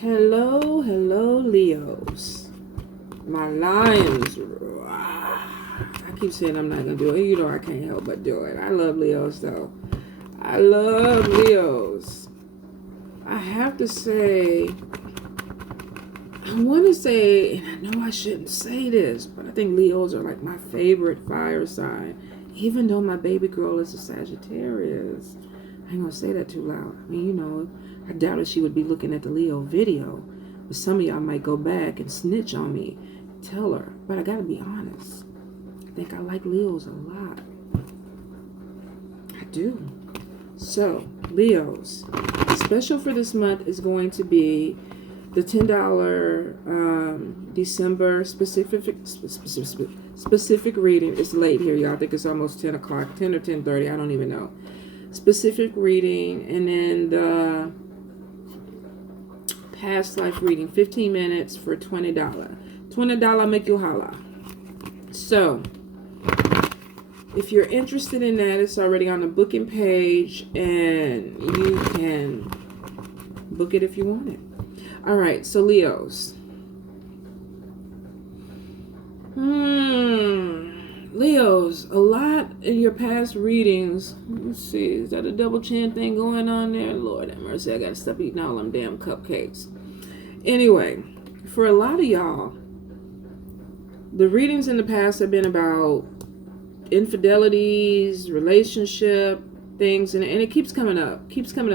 Hello, hello, Leos. My lions. I keep saying I'm not going to do it. You know I can't help but do it. I love Leos, though. I love Leos. I have to say, I want to say, and I know I shouldn't say this, but I think Leos are like my favorite fire sign. Even though my baby girl is a Sagittarius. I ain't going to say that too loud. I mean, you know, I doubt if she would be looking at the Leo video. But some of y'all might go back and snitch on me. Tell her. But I got to be honest. I think I like Leos a lot. I do. So, Leos. Special for this month is going to be the $10 December specific reading. It's late here, y'all. I think it's almost 10 o'clock. 10 or 10:30. I don't even know. Specific reading, and then the past life reading, 15 minutes for $20. $20 make you holla. So, if you're interested in that, it's already on the booking page, and you can book it if you want it. All right, so Leos. Leos, a lot in your past readings. Let's see, is that a double chin thing going on there? Lord have mercy, I gotta stop eating all them damn cupcakes. Anyway, for a lot of y'all, the readings in the past have been about infidelities, relationship things, and it keeps coming up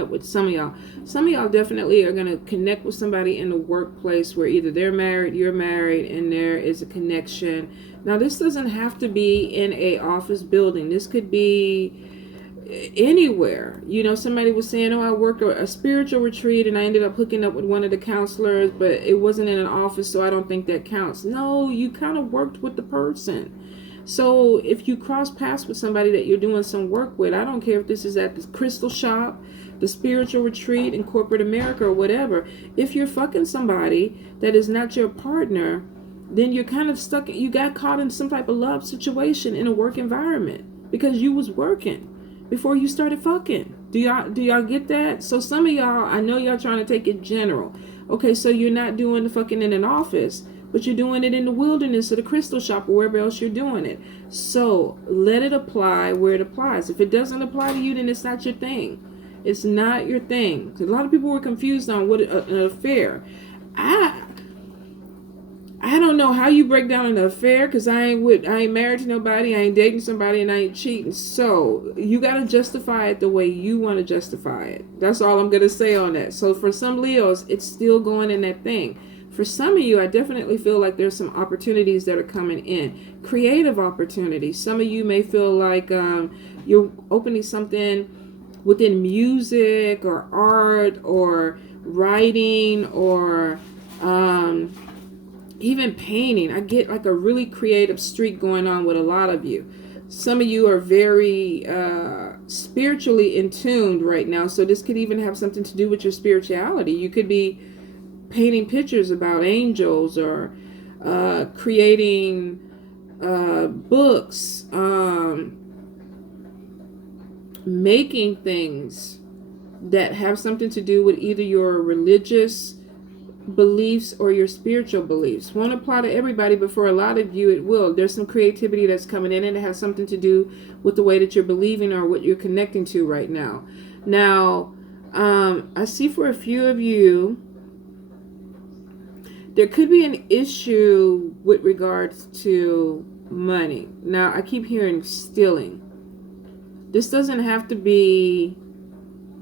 with some of y'all. Some of y'all definitely are going to connect with somebody in the workplace where either they're married, you're married, and there is a connection. Now, this doesn't have to be in a office building. This could be anywhere. You know, somebody was saying, oh, I worked a spiritual retreat and I ended up hooking up with one of the counselors, but it wasn't in an office, so I don't think that counts. No, you kind of worked with the person. So if you cross paths with somebody that you're doing some work with, I don't care if this is at the crystal shop, the spiritual retreat in corporate America, or whatever. If you're fucking somebody that is not your partner, then you're kind of stuck. You got caught in some type of love situation in a work environment because you was working before you started fucking. Do y'all get that? So some of y'all, I know y'all trying to take it general. Okay, so you're not doing the fucking in an office, but you're doing it in the wilderness or the crystal shop or wherever else you're doing it. So let it apply where it applies. If it doesn't apply to you, then it's not your thing. It's not your thing. Because a lot of people were confused on what an affair. I don't know how you break down an affair, because I ain't married to nobody, I ain't dating somebody, and I ain't cheating. So you got to justify it the way you want to justify it. That's all I'm going to say on that. So for some Leos, it's still going in that thing. For some of you, I definitely feel like there's some opportunities that are coming in. Creative opportunities. Some of you may feel like you're opening something within music or art or writing or even painting. I get like a really creative streak going on with a lot of you. Some of you are very spiritually in tuned right now. So this could even have something to do with your spirituality. You could be painting pictures about angels or creating books, making things that have something to do with either your religious beliefs or your spiritual beliefs. Won't apply to everybody, but for a lot of you it will. There's some creativity that's coming in, and it has something to do with the way that you're believing or what you're connecting to right now. Now, I see for a few of you, there could be an issue with regards to money. Now, I keep hearing stealing. This doesn't have to be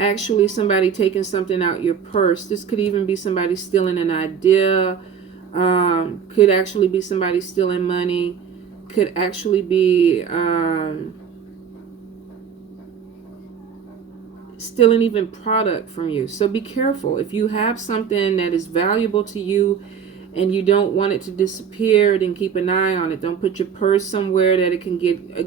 actually somebody taking something out your purse. This could even be somebody stealing an idea. Could actually be somebody stealing money. Could actually be stealing even product from you. So be careful. If you have something that is valuable to you and you don't want it to disappear, then keep an eye on it. Don't put your purse somewhere that it can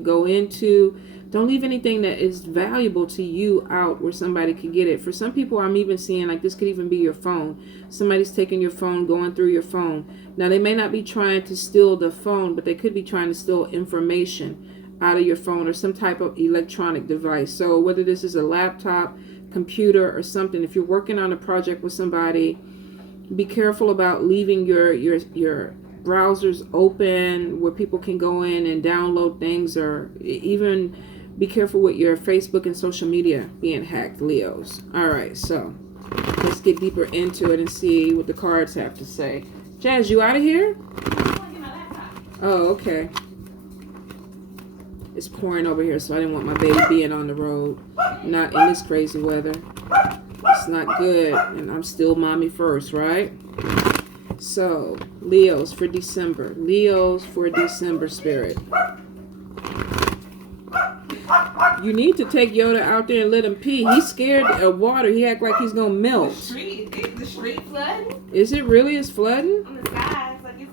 go into. Don't leave anything that is valuable to you out where somebody could get it. For some people, I'm even seeing like this could even be your phone. Somebody's taking your phone, going through your phone. Now, they may not be trying to steal the phone, but they could be trying to steal information out of your phone or some type of electronic device. So whether this is a laptop, computer, or something, if you're working on a project with somebody Be careful about leaving your browsers open where people can go in and download things, or even be careful with your Facebook and social media being hacked, Leos. All right, so let's get deeper into it and see what the cards have to say. Jazz, you out of here? Oh, okay. It's pouring over here, so I didn't want my baby being on the road. Not in this crazy weather. It's not good, and I'm still mommy first, right? So, Leos for December. Leos for December, Spirit. You need to take Yoda out there and let him pee. He's scared of water. He act like he's gonna melt. The street flooding? Is it really? It's flooding? On the sides, like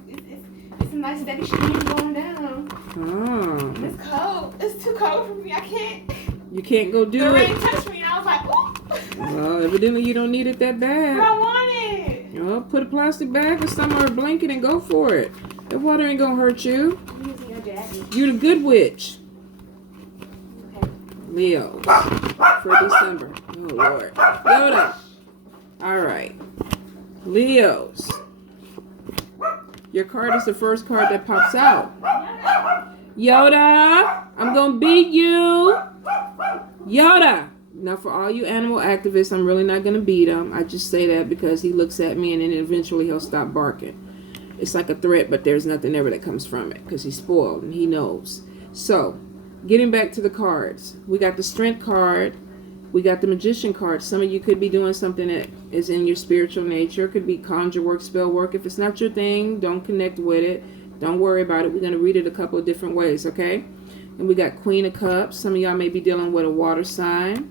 it's a nice steady stream going down. Oh. It's cold. It's too cold for me. I can't. You can't go do the it. rain touched me, and I was like, ooh. Well, evidently you don't need it that bad. But I want it. Well, put a plastic bag or something or a blanket and go for it. That water ain't gonna hurt you. I'm using your jacket. You the good witch. Okay. Leo for December. Oh Lord. Yoda. All right. Leos. Your card is the first card that pops out. Yoda, I'm gonna beat you. Yoda. Now for all you animal activists, I'm really not gonna beat him. I just say that because he looks at me and then eventually he'll stop barking. It's like a threat, but there's nothing ever that comes from it because he's spoiled and he knows. So, getting back to the cards. We got the Strength card. We got the Magician card. Some of you could be doing something that is in your spiritual nature. It could be conjure work, spell work. If it's not your thing, don't connect with it. Don't worry about it. We're going to read it a couple of different ways, okay? And we got Queen of Cups. Some of y'all may be dealing with a water sign.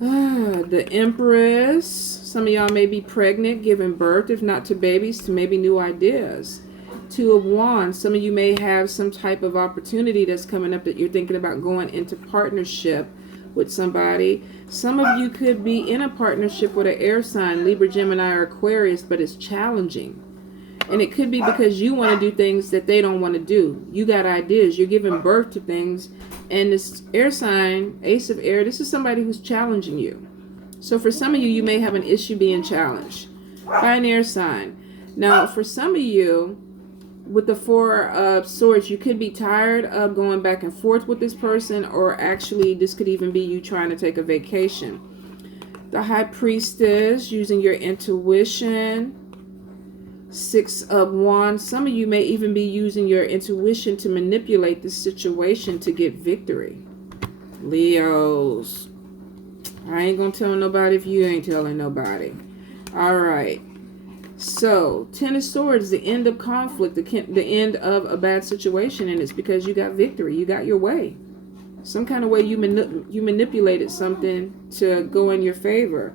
The Empress. Some of y'all may be pregnant, giving birth, if not to babies, to maybe new ideas. Two of Wands. Some of you may have some type of opportunity that's coming up that you're thinking about going into partnership with somebody. Some of you could be in a partnership with an air sign, Libra, Gemini, or Aquarius, but it's challenging. And it could be because you want to do things that they don't want to do. You got ideas. You're giving birth to things. And this air sign, Ace of Air, this is somebody who's challenging you. So for some of you, you may have an issue being challenged by an air sign. Now, for some of you, with the Four of Swords, you could be tired of going back and forth with this person, or actually this could even be you trying to take a vacation. The High Priestess, using your intuition. Six of Wands. Some of you may even be using your intuition to manipulate the situation to get victory. Leos. I ain't gonna tell nobody if you ain't telling nobody. All right. So, Ten of Swords, the end of conflict, the end of a bad situation, and it's because you got victory. You got your way. Some kind of way you manipulated something to go in your favor.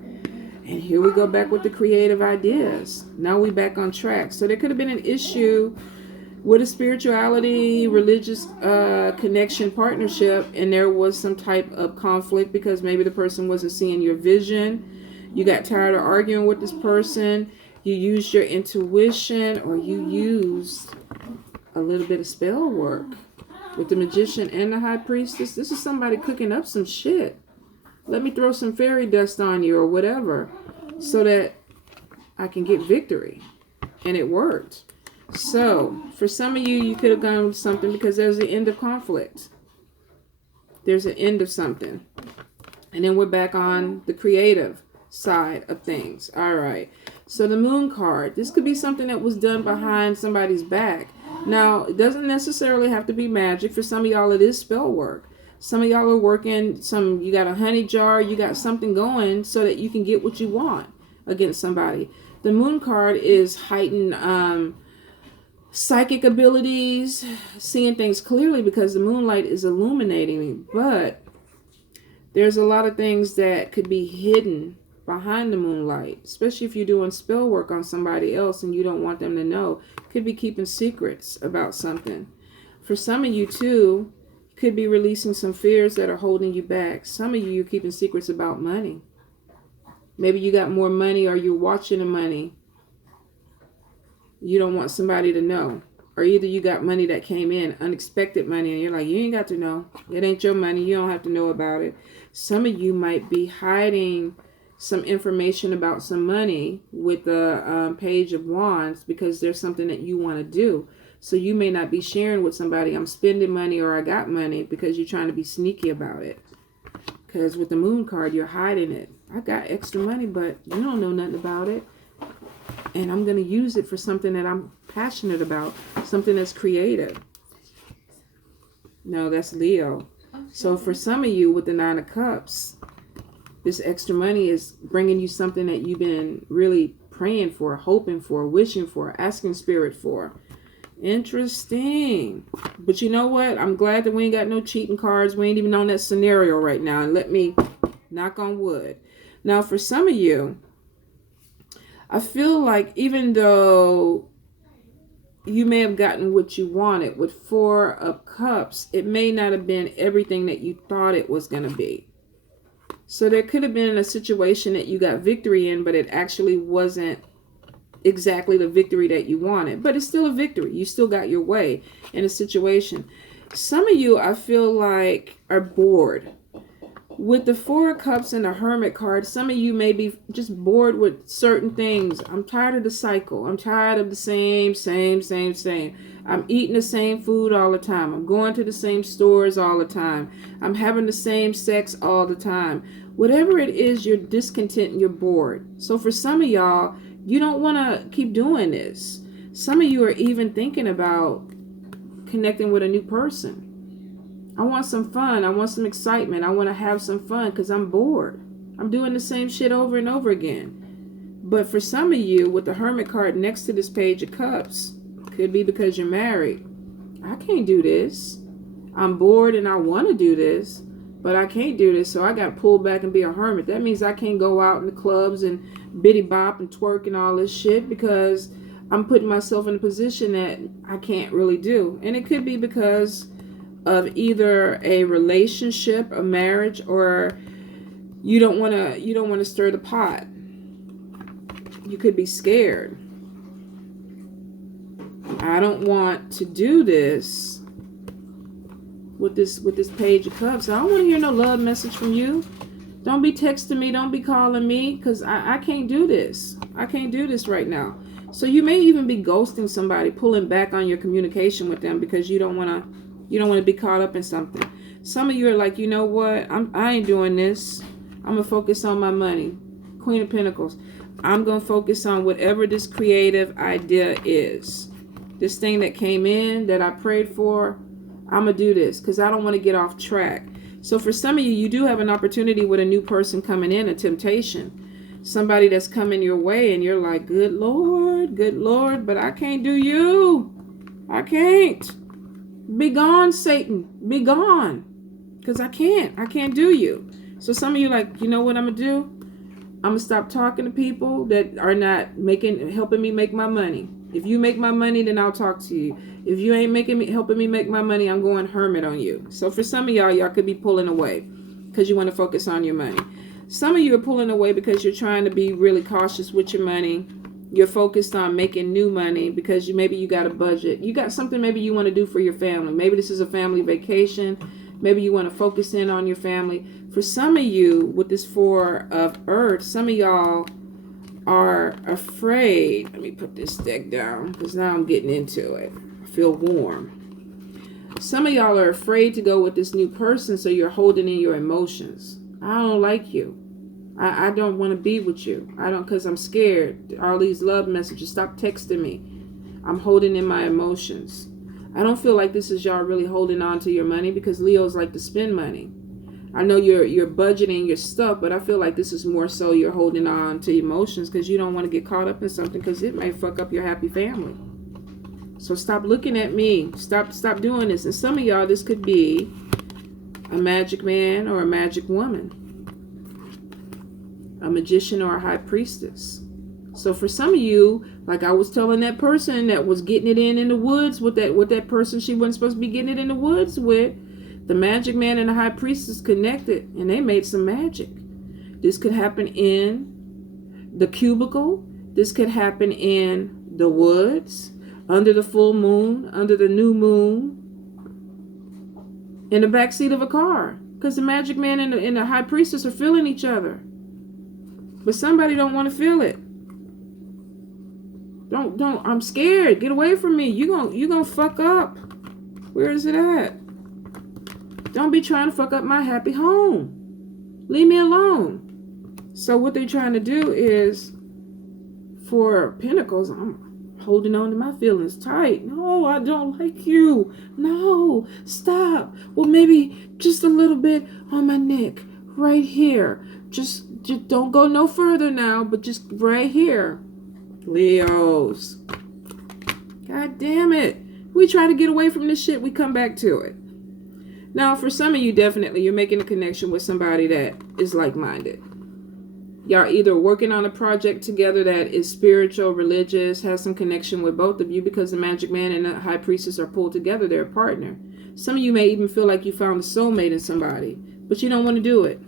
And here we go back with the creative ideas. Now we back on track. So there could have been an issue with a spirituality, religious connection, partnership, and there was some type of conflict because maybe the person wasn't seeing your vision. You got tired of arguing with this person. You used your intuition, or you used a little bit of spell work. With the Magician and the High Priestess, this is somebody cooking up some shit. Let me throw some fairy dust on you or whatever so that I can get victory. And it worked. So, for some of you, you could have gone with something because there's the end of conflict. There's an end of something. And then we're back on the creative side of things. All right. So the Moon card. This could be something that was done behind somebody's back. Now, it doesn't necessarily have to be magic. For some of y'all, it is spell work. Some of y'all are working you got a honey jar, you got something going so that you can get what you want against somebody. The Moon card is heightened psychic abilities, seeing things clearly because the moonlight is illuminating me. But there's a lot of things that could be hidden behind the moonlight, especially if you're doing spell work on somebody else and you don't want them to know. Could be keeping secrets about something. For some of you too, could be releasing some fears that are holding you back. Some of you, you're keeping secrets about money. Maybe you got more money, or you're watching the money. You don't want somebody to know. Or either you got money that came in, unexpected money, and you're like, you ain't got to know. It ain't your money. You don't have to know about it. Some of you might be hiding some information about some money with the Page of Wands because there's something that you want to do. So you may not be sharing with somebody, I'm spending money or I got money, because you're trying to be sneaky about it. Because with the Moon card, you're hiding it. I got extra money, but you don't know nothing about it. And I'm going to use it for something that I'm passionate about, something that's creative. No, that's Leo. So for some of you with the Nine of Cups, this extra money is bringing you something that you've been really praying for, hoping for, wishing for, asking Spirit for. Interesting. But you know what? I'm glad that we ain't got no cheating cards. We ain't even on that scenario right now. And let me knock on wood. Now, for some of you, I feel like even though you may have gotten what you wanted with Four of Cups, it may not have been everything that you thought it was going to be. So there could have been a situation that you got victory in, but it actually wasn't exactly the victory that you wanted. But it's still a victory. You still got your way in a situation. Some of you, I feel like, are bored. With the Four of Cups and the Hermit card, some of you may be just bored with certain things. I'm tired of the cycle. I'm tired of the same. I'm eating the same food all the time. I'm going to the same stores all the time. I'm having the same sex all the time. Whatever it is, you're discontent and you're bored. So for some of y'all, you don't want to keep doing this. Some of you are even thinking about connecting with a new person. I want some fun. I want some excitement. I want to have some fun because I'm bored. I'm doing the same shit over and over again. But for some of you, with the Hermit card next to this Page of Cups, could be because you're married. I can't do this. I'm bored and I want to do this, but I can't do this. So I got to pull back and be a hermit. That means I can't go out in the clubs and biddy bop and twerk and all this shit because I'm putting myself in a position that I can't really do. And it could be because of either a relationship, a marriage, or you don't want to stir the pot. You could be scared. I don't want to do this with this Page of Cups. I don't want to hear no love message from you. Don't be texting me, don't be calling me, because I can't do this. I can't do this right now. So you may even be ghosting somebody, pulling back on your communication with them because you don't want to be caught up in something. Some of you are like, you know what? I ain't doing this. I'm going to focus on my money. Queen of Pentacles. I'm going to focus on whatever this creative idea is. This thing that came in that I prayed for, I'm going to do this because I don't want to get off track. So for some of you, you do have an opportunity with a new person coming in, a temptation. Somebody that's coming your way and you're like, good Lord, but I can't do you. I can't. Be gone, Satan. Be gone. Because I can't do you. So some of you like, you know what I'm going to do? I'm going to stop talking to people that are not helping me make my money. If you make my money, then I'll talk to you. If you ain't helping me make my money, I'm going hermit on you. So for some of y'all could be pulling away because you want to focus on your money. Some of you are pulling away because you're trying to be really cautious with your money. You're focused on making new money because maybe you got a budget. You got something maybe you want to do for your family. Maybe this is a family vacation. Maybe you want to focus in on your family. For some of you, with this Four of Earth, some of y'all are afraid. Let me put this deck down because now I'm getting into it. I feel warm. Some of y'all are afraid to go with this new person, so you're holding in your emotions. I don't like you. I don't want to be with you. I don't, because I'm scared. All these love messages. Stop texting me. I'm holding in my emotions. I don't feel like this is y'all really holding on to your money because Leos like to spend money. I know you're budgeting your stuff, but I feel like this is more so you're holding on to emotions because you don't want to get caught up in something because it may fuck up your happy family. So stop looking at me. Stop doing this. And some of y'all, this could be a magic man or a magic woman, a magician or a high priestess. So for some of you, like I was telling that person that was getting it in the woods with that person she wasn't supposed to be getting it in the woods with, the magic man and the high priestess connected and they made some magic. This could happen in the cubicle. This could happen in the woods, under the full moon, under the new moon, in the backseat of a car. Because the magic man and the high priestess are feeling each other. But somebody don't want to feel it. Don't, I'm scared. Get away from me. You gonna fuck up. Where is it at? Don't be trying to fuck up my happy home. Leave me alone. So what they're trying to do is, for Pentacles, I'm holding on to my feelings tight. No, I don't like you. No, stop. Well, maybe just a little bit on my neck, right here. Just don't go no further now, but just right here. Leos. God damn it. We try to get away from this shit, we come back to it. Now, for some of you, definitely, you're making a connection with somebody that is like-minded. Y'all either working on a project together that is spiritual, religious, has some connection with both of you, because the Magic Man and the High Priestess are pulled together. They're a partner. Some of you may even feel like you found a soulmate in somebody, but you don't want to do it.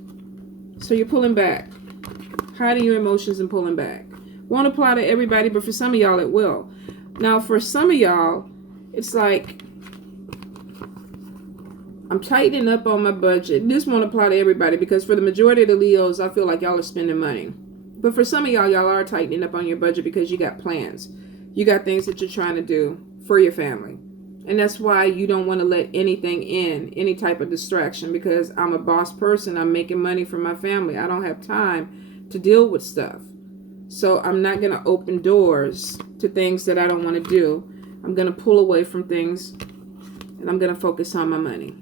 So you're pulling back. Hiding your emotions and pulling back. Won't apply to everybody, but for some of y'all, it will. Now, for some of y'all, it's like, I'm tightening up on my budget. This won't apply to everybody, because for the majority of the Leos, I feel like y'all are spending money. But for some of y'all, y'all are tightening up on your budget because you got plans. You got things that you're trying to do for your family. And that's why you don't want to let anything in, any type of distraction, because I'm a boss person. I'm making money for my family. I don't have time to deal with stuff. So I'm not going to open doors to things that I don't want to do. I'm going to pull away from things, and I'm going to focus on my money.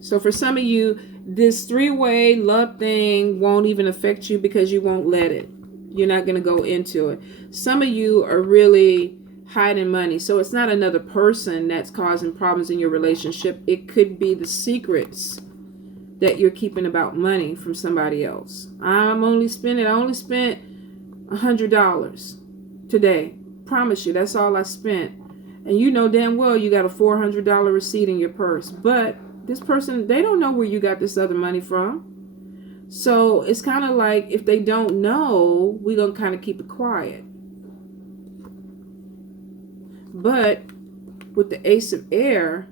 So for some of you, this three-way love thing won't even affect you because you won't let it. You're not going to go into it. Some of you are really hiding money. So it's not another person that's causing problems in your relationship. It could be the secrets that you're keeping about money from somebody else. I only spent $100 today. Promise you, that's all I spent. And you know damn well you got a $400 receipt in your purse. But this person, they don't know where you got this other money from. So it's kind of like, if they don't know, we're going to kind of keep it quiet. But with the Ace of Air,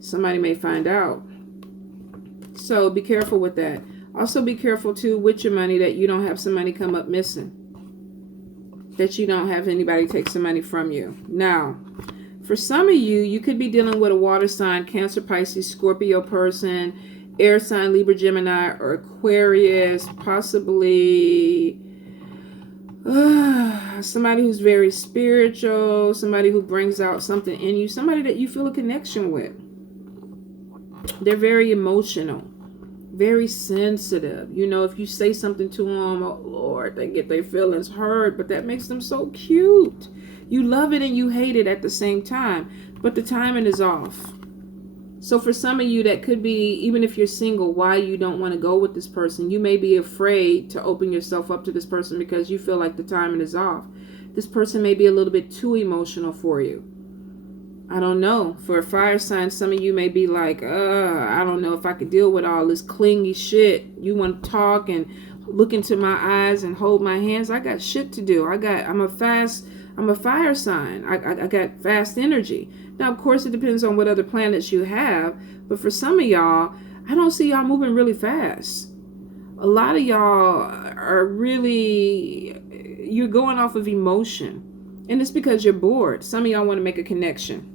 somebody may find out. So be careful with that. Also be careful too with your money that you don't have some money come up missing. That you don't have anybody take some money from you. Now, for some of you, you could be dealing with a water sign, Cancer, Pisces, Scorpio person, air sign, Libra, Gemini, or Aquarius, possibly somebody who's very spiritual, somebody who brings out something in you, somebody that you feel a connection with. They're very emotional, very sensitive. You know, if you say something to them, oh Lord, they get their feelings hurt, but that makes them so cute. You love it and you hate it at the same time, but the timing is off. So for some of you, that could be, even if you're single, why you don't want to go with this person. You may be afraid to open yourself up to this person because you feel like the timing is off. This person may be a little bit too emotional for you. I don't know. For a fire sign, some of you may be like, I don't know if I could deal with all this clingy shit. You want to talk and look into my eyes and hold my hands. I got shit to do. I'm a fire sign. I got fast energy. Now, of course, it depends on what other planets you have. But for some of y'all, I don't see y'all moving really fast. A lot of y'all are really, you're going off of emotion. And it's because you're bored. Some of y'all want to make a connection.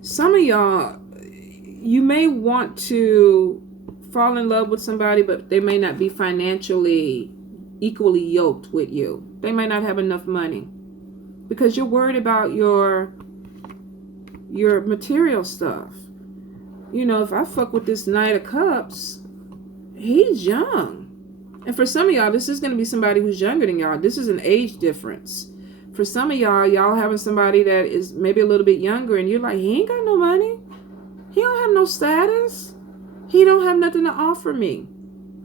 Some of y'all, you may want to fall in love with somebody, but they may not be financially equally yoked with you. They might not have enough money because you're worried about your material stuff. You know, if I fuck with this Knight of Cups, he's young. And for some of y'all, this is going to be somebody who's younger than y'all. This is an age difference. For some of y'all having somebody that is maybe a little bit younger, and you're like, he ain't got no money. He don't have no status. He don't have nothing to offer me.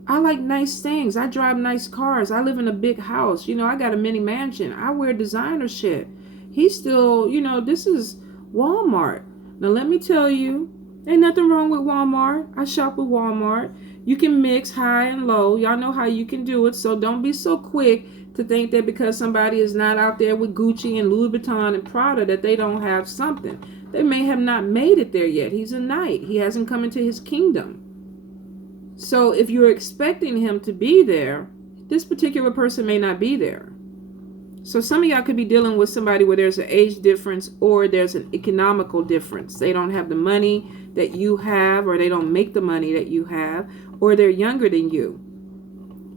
I like nice things. I drive nice cars. I live in a big house. You know, I got a mini mansion. I wear designer shit. He's still, you know, this is Walmart. Now, let me tell you, ain't nothing wrong with Walmart. I shop with Walmart. You can mix high and low. Y'all know how you can do it. So don't be so quick to think that because somebody is not out there with Gucci and Louis Vuitton and Prada that they don't have something. They may have not made it there yet. He's a knight. He hasn't come into his kingdom. So if you're expecting him to be there, this particular person may not be there. So some of y'all could be dealing with somebody where there's an age difference or there's an economical difference. They don't have the money that you have, or they don't make the money that you have, or they're younger than you.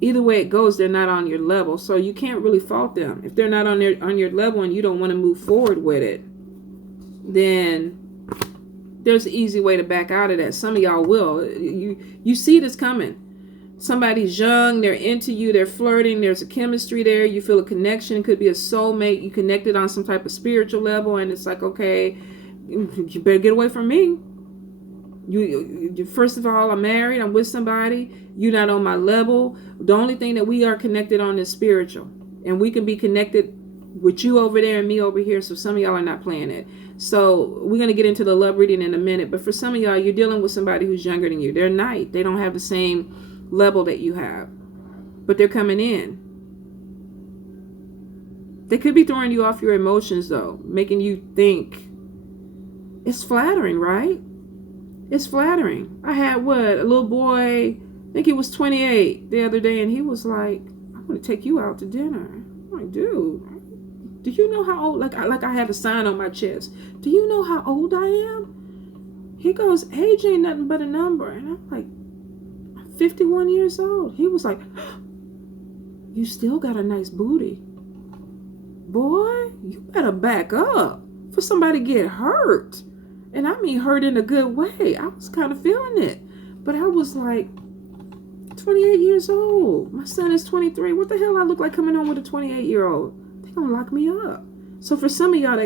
Either way it goes, they're not on your level. So you can't really fault them. If they're not on your level and you don't want to move forward with it, then there's an easy way to back out of that. Some of y'all will. You see this coming. Somebody's young, they're into you, they're flirting, there's a chemistry there, you feel a connection. It could be a soulmate, you connected on some type of spiritual level, and it's like, okay, you better get away from me. You first of all, I'm married, I'm with somebody, you're not on my level. The only thing that we are connected on is spiritual, and we can be connected with you over there and me over here. So some of y'all are not playing it. So we're going to get into the love reading in a minute, but for some of y'all, you're dealing with somebody who's younger than you. They're knight, they don't have the same level that you have, but they're coming in. They could be throwing you off your emotions though, making you think. It's flattering, right? It's flattering. I had a little boy, I think he was 28 the other day, and he was like, I'm going to take you out to dinner. I'm like, dude, do you know how old, like I had a sign on my chest, do you know how old I am? He goes, age ain't nothing but a number. And I'm like, 51 years old. He was like, you still got a nice booty. Boy, you better back up for somebody to get hurt. And I mean hurt in a good way. I was kind of feeling it. But I was like, 28 years old. My son is 23. What the hell I look like coming home with a 28-year-old? They gonna lock me up. So for some of y'all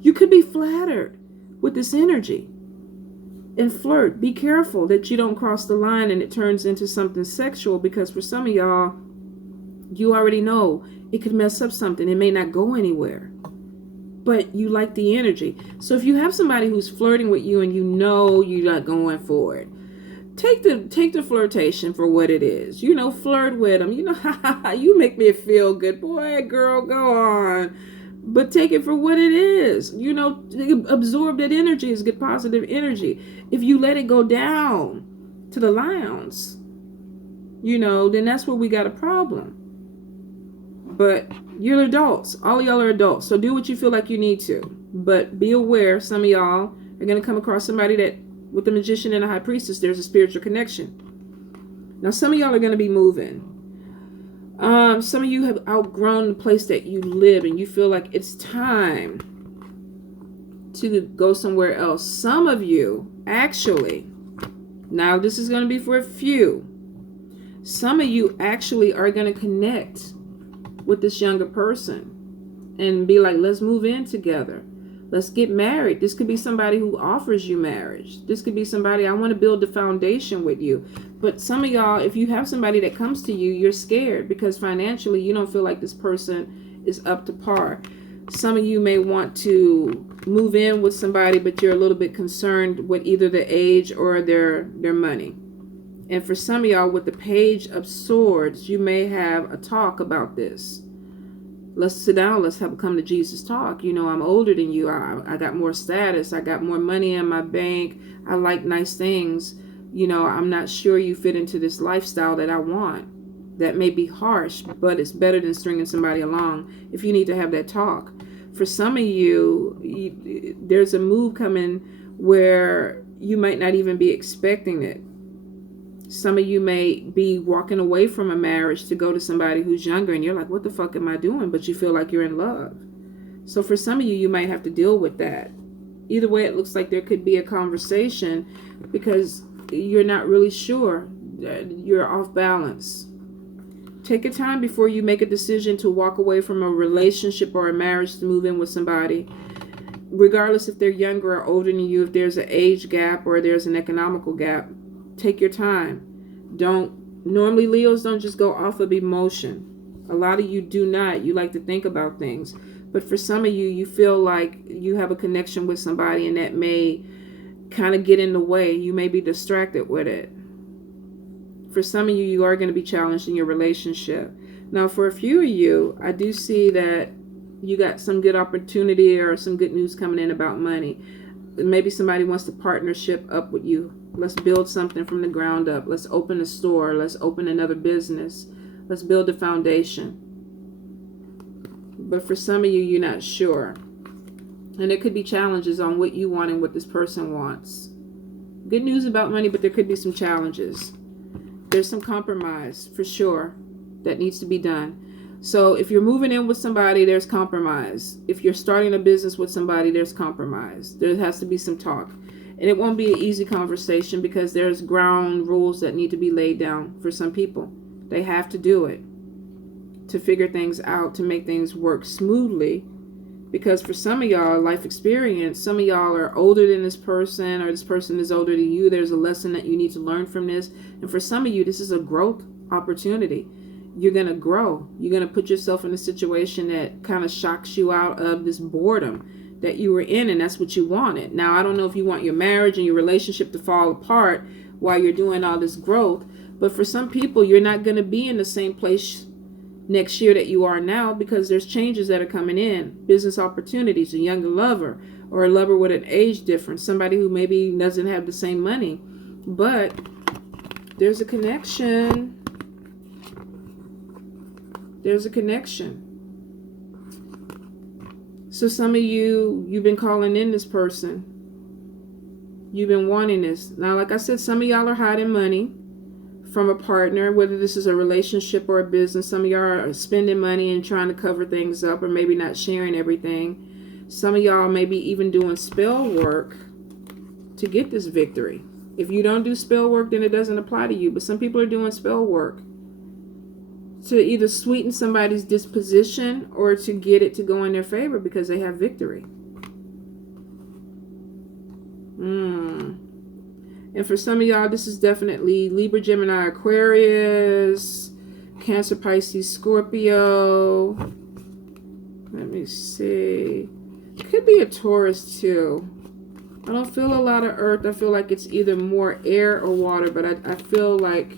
you could be flattered with this energy. And flirt. Be careful that you don't cross the line and it turns into something sexual, because for some of y'all, you already know it could mess up something. It may not go anywhere, but you like the energy. So if you have somebody who's flirting with you and you know you're not going for it, take the flirtation for what it is. Flirt with them. You make me feel good. Boy, girl, go on. But take it for what it is. Absorb that energy. Is good positive energy. If you let it go down to the lions, then that's where we got a problem. But you're adults. All of y'all are adults. So do what you feel like you need to. But be aware, some of y'all are going to come across somebody that, with the magician and the high priestess, there's a spiritual connection. Now, some of y'all are going to be moving. Some of you have outgrown the place that you live and you feel like it's time to go somewhere else. Some of you, actually, now this is going to be for a few. Some of you actually are going to connect with this younger person and be like, let's move in together. Let's get married. This could be somebody who offers you marriage. This could be somebody, I want to build the foundation with you. But some of y'all, if you have somebody that comes to you, you're scared because financially you don't feel like this person is up to par. Some of you may want to move in with somebody, but you're a little bit concerned with either the age or their money. And for some of y'all, with the Page of Swords, you may have a talk about this. Let's sit down. Let's have a come to Jesus talk. I'm older than you. I got more status. I got more money in my bank. I like nice things. I'm not sure you fit into this lifestyle that I want. That may be harsh, but it's better than stringing somebody along if you need to have that talk. For some of you, there's a move coming where you might not even be expecting it. Some of you may be walking away from a marriage to go to somebody who's younger, and you're like, what the fuck am I doing? But you feel like you're in love. So for some of you, you might have to deal with that. Either way, it looks like there could be a conversation because you're not really sure. You're off balance. Take your time before you make a decision to walk away from a relationship or a marriage to move in with somebody. Regardless if they're younger or older than you, if there's an age gap or there's an economical gap, take your time. Normally Leos don't just go off of emotion. A lot of you do not. You like to think about things. But for some of you, you feel like you have a connection with somebody and that may kind of get in the way. You may be distracted with it. For some of you, you are going to be challenged in your relationship. Now, for a few of you, I do see that you got some good opportunity or some good news coming in about money. maybe somebody wants to partnership up with you. Let's build something from the ground up. Let's open a store. Let's open another business. Let's build a foundation. But for some of you, you're not sure. And there could be challenges on what you want and what this person wants. Good news about money, but there could be some challenges. There's some compromise, for sure, that needs to be done. So if you're moving in with somebody, there's compromise. If you're starting a business with somebody, there's compromise. There has to be some talk. And it won't be an easy conversation because there's ground rules that need to be laid down for some people. They have to do it to figure things out, to make things work smoothly. Because for some of y'all, life experience, some of y'all are older than this person, or this person is older than you. There's a lesson that you need to learn from this. And for some of you, this is a growth opportunity. You're going to grow. You're going to put yourself in a situation that kind of shocks you out of this boredom that you were in, and that's what you wanted. Now, I don't know if you want your marriage and your relationship to fall apart while you're doing all this growth, but for some people, you're not going to be in the same place next year that you are now because there's changes that are coming in. Business opportunities, a younger lover, or a lover with an age difference, somebody who maybe doesn't have the same money, but there's a connection. There's a connection. So some of you, you've been calling in this person. You've been wanting this. Now, like I said, some of y'all are hiding money from a partner, whether this is a relationship or a business. Some of y'all are spending money and trying to cover things up, or maybe not sharing everything. Some of y'all may be even doing spell work to get this victory. If you don't do spell work, then it doesn't apply to you. But some people are doing spell work to either sweeten somebody's disposition or to get it to go in their favor because they have victory. And for some of y'all, this is definitely Libra, Gemini, Aquarius, Cancer, Pisces, Scorpio. Let me see. Could be a Taurus too. I don't feel a lot of earth. I feel like it's either more air or water, but I feel like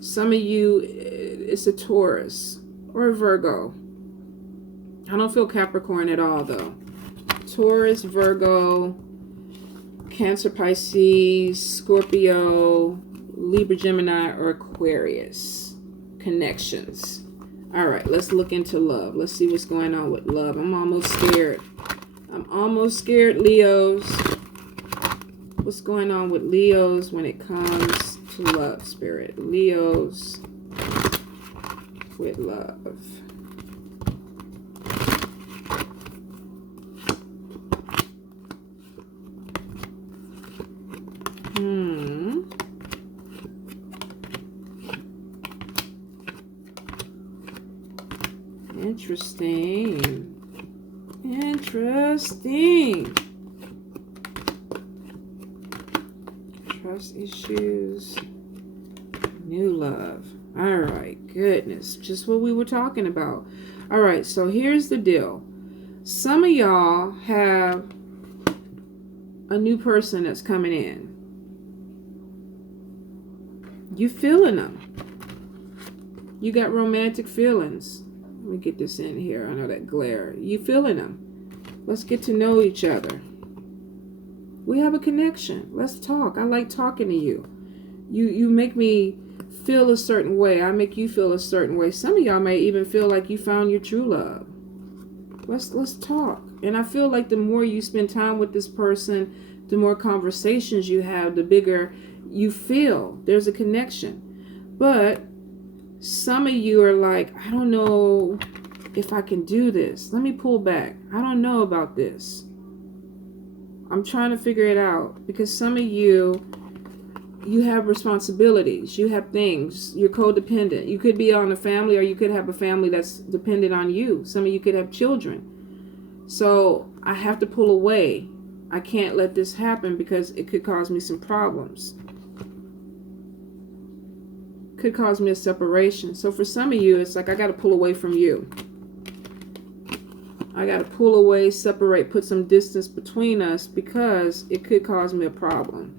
some of you, it's a Taurus or a Virgo. I don't feel Capricorn at all though. Taurus, Virgo, Cancer, Pisces, Scorpio, Libra, Gemini, or Aquarius connections. All right, let's look into love. Let's see what's going on with love. I'm almost scared. I'm almost scared, Leos. What's going on with Leos when it comes to love, Spirit? Leos with love. Interesting. Interesting. Trust issues. New love. All right. Goodness. Just what we were talking about. All right. So here's the deal. Some of y'all have a new person that's coming in. You feeling them. You got romantic feelings. Let me get this in here. I know that glare. You feeling them. Let's get to know each other. We have a connection. Let's talk. I like talking to you. You make me feel a certain way. I make you feel a certain way. Some of y'all may even feel like you found your true love. Let's talk. And I feel like the more you spend time with this person, the more conversations you have, the bigger you feel. There's a connection. But some of you are like, I don't know if I can do this. Let me pull back. I don't know about this. I'm trying to figure it out. Because some of you have responsibilities. You have things. You're codependent. You could be on a family, or you could have a family that's dependent on you. Some of you could have children. So I have to pull away. I can't let this happen because it could cause me some problems. Could cause me a separation. So for some of you, it's like I got to pull away from you. I got to pull away, separate, put some distance between us because it could cause me a problem.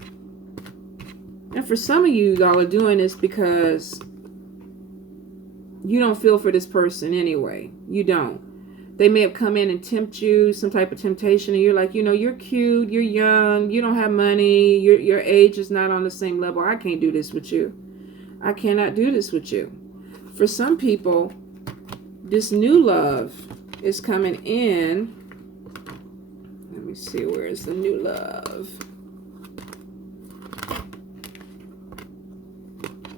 And for some of you, y'all are doing this because you don't feel for this person anyway. You don't. They may have come in and tempt you, some type of temptation, and you're like, you're cute, you're young, you don't have money, your age is not on the same level. I can't do this with you. I cannot do this with you. For some people, this new love is coming in. Let me see, where is the new love?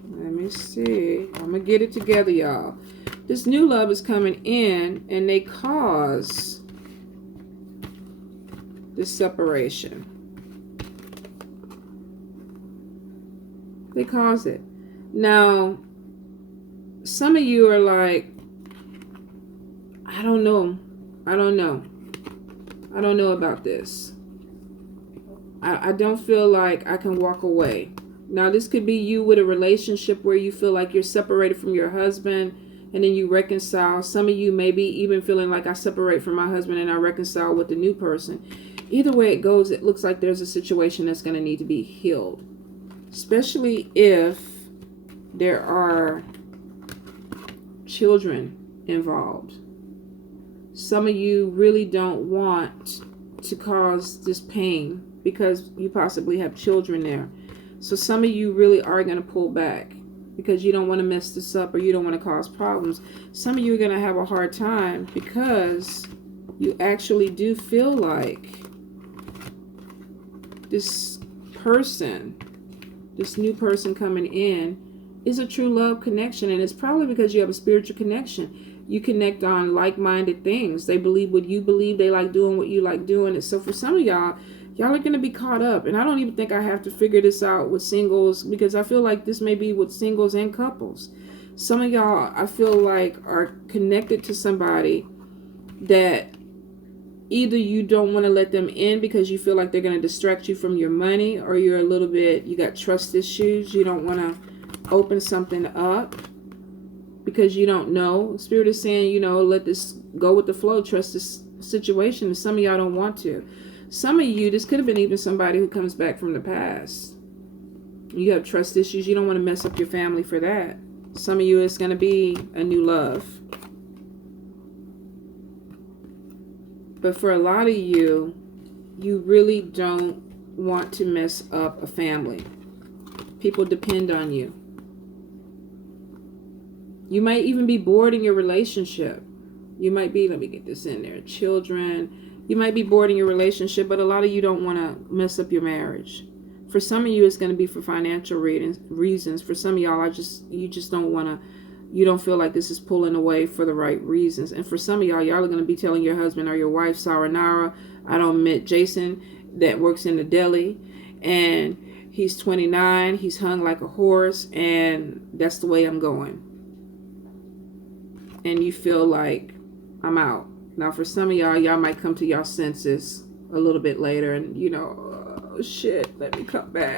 Let me see. I'm going to get it together, y'all. This new love is coming in, and they cause this separation. They cause it. Now, some of you are like, I don't know about this. I don't feel like I can walk away. Now, this could be you with a relationship where you feel like you're separated from your husband and then you reconcile. Some of you may be even feeling like I separate from my husband and I reconcile with the new person. Either way it goes, it looks like there's a situation that's going to need to be healed. Especially if there are children involved. Some of you really don't want to cause this pain because you possibly have children there. So some of you really are going to pull back because you don't want to mess this up or you don't want to cause problems. Some of you are going to have a hard time because you actually do feel like this person, this new person coming in, is a true love connection. And it's probably because you have a spiritual connection. You connect on like-minded things. They believe what you believe. They like doing what you like doing. And so for some of y'all are going to be caught up. And I don't even think I have to figure this out with singles, because I feel like this may be with singles and couples. Some of y'all, I feel like, are connected to somebody that either you don't want to let them in because you feel like they're going to distract you from your money, or you're a little bit, you got trust issues. You don't want to open something up because you don't know. Spirit is saying, let this go with the flow. Trust this situation. And some of y'all don't want to. Some of you, this could have been even somebody who comes back from the past. You have trust issues. You don't want to mess up your family for that. Some of you, it's going to be a new love. But for a lot of you, you really don't want to mess up a family. People depend on you. You might even be bored in your relationship. You might be, let me get this in there, children. You might be bored in your relationship, but a lot of you don't want to mess up your marriage. For some of you, it's going to be for financial reasons. For some of y'all, you just don't want to, you don't feel like this is pulling away for the right reasons. And for some of y'all are going to be telling your husband or your wife, Saranara, I don't met Jason that works in the deli, and he's 29, he's hung like a horse, and that's the way I'm going. And you feel like, I'm out. Now, for some of y'all might come to y'all senses a little bit later and, oh, shit, let me come back.